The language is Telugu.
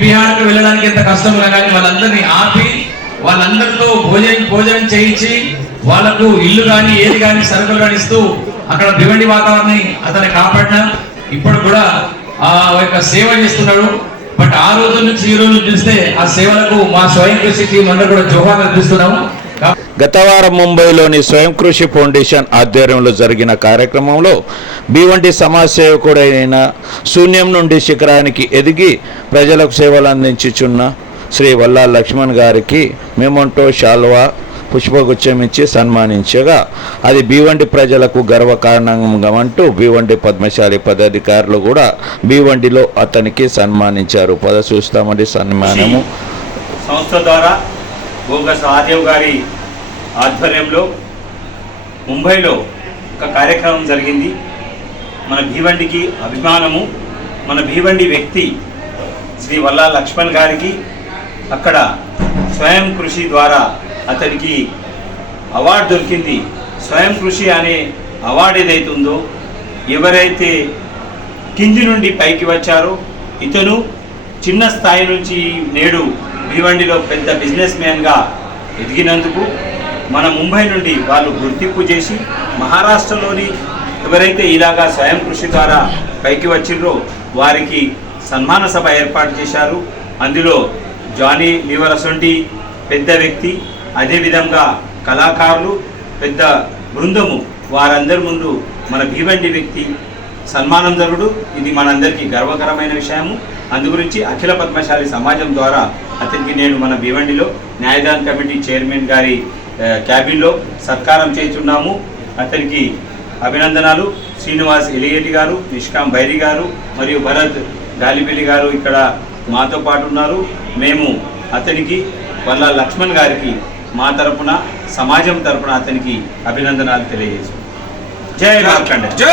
బీహార్కి వెళ్ళడానికి ఎంత కష్టం కానీ వాళ్ళందరినీ ఆపి వాళ్ళందరితో భోజనం భోజనం చేయించి వాళ్ళకు ఇల్లు కానీ ఏది కానీ సరుకులు కానీ ఇస్తూ అక్కడ భివండి వాతావరణాన్ని అతన్ని కాపాడిన. ఇప్పుడు కూడా ఆ యొక్క సేవ చేస్తున్నాడు. బట్ ఆ రోజు నుంచి ఈ రోజు చూస్తే ఆ సేవలకు మా స్వయం కృషి టీం అందరూ కూడా జోహార్ అర్పిస్తున్నాము గత వారం ముంబైలోని స్వయం కృషి ఫౌండేషన్ ఆధ్వర్యంలో జరిగిన కార్యక్రమంలో బీవంటి సమాజ సేవకుడైన శూన్యం నుండి శిఖరానికి ఎదిగి ప్రజలకు సేవలు అందించుచున్న శ్రీ వల్లా లక్ష్మణ్ గారికి మెమంటో శాల్వా పుష్పగుచ్చం ఇచ్చి సన్మానించగా అది బీవండి ప్రజలకు గర్వకారణంగా అంటూ బీవండి పద్మశాలి పదాధికారులు కూడా బీవండిలో అతనికి సన్మానించారు. పద చూస్తామండి సన్మానము. సంస్థ ద్వారా సహదేవ్ గారి ఆధ్వర్యంలో ముంబైలో ఒక కార్యక్రమం జరిగింది. మన భీవండికి అభిమానము. మన భీవండి వ్యక్తి శ్రీ వల్లా లక్ష్మణ్ గారికి అక్కడ స్వయం కృషి ద్వారా అతనికి అవార్డు దొరికింది. స్వయం కృషి అనే అవార్డు ఏదైతే ఉందో ఎవరైతే కింది నుండి పైకి వచ్చారో ఇతను చిన్న స్థాయి నుంచి నేడు భీవండిలో పెద్ద బిజినెస్ మ్యాన్గా ఎదిగినందుకు మన ముంబై నుండి వాళ్ళు గుర్తింపు చేసి మహారాష్ట్రలోని ఎవరైతే ఇలాగా స్వయం కృషి ద్వారా పైకి వచ్చిర్రో వారికి సన్మాన సభ ఏర్పాటు చేశారు. అందులో జానీ లీవరసొంటి పెద్ద వ్యక్తి అదేవిధంగా కళాకారులు పెద్ద బృందము వారందరి ముందు మన భీవండి వ్యక్తి సన్మానం జరుగుడు ఇది మనందరికీ గర్వకరమైన విషయము. అందుగురించి అఖిల పద్మశాలి సమాజం ద్వారా అతనికి నేను మన భీవండిలో న్యాయదాన్ కమిటీ చైర్మన్ గారి క్యాబిన్లో సత్కారం చేస్తున్నాము అతనికి అభినందనాలు. శ్రీనివాస్ ఎలిగేటి గారు నిష్కాం బైరి గారు మరియు భరత్ గాలిపల్లి గారు ఇక్కడ మాతో పాటు ఉన్నారు. మేము అతనికి వల్ల లక్ష్మణ్ గారికి మా తరపున సమాజం తరపున అతనికి అభినందనాలు తెలియజేస్తాం జై మార్కండే జై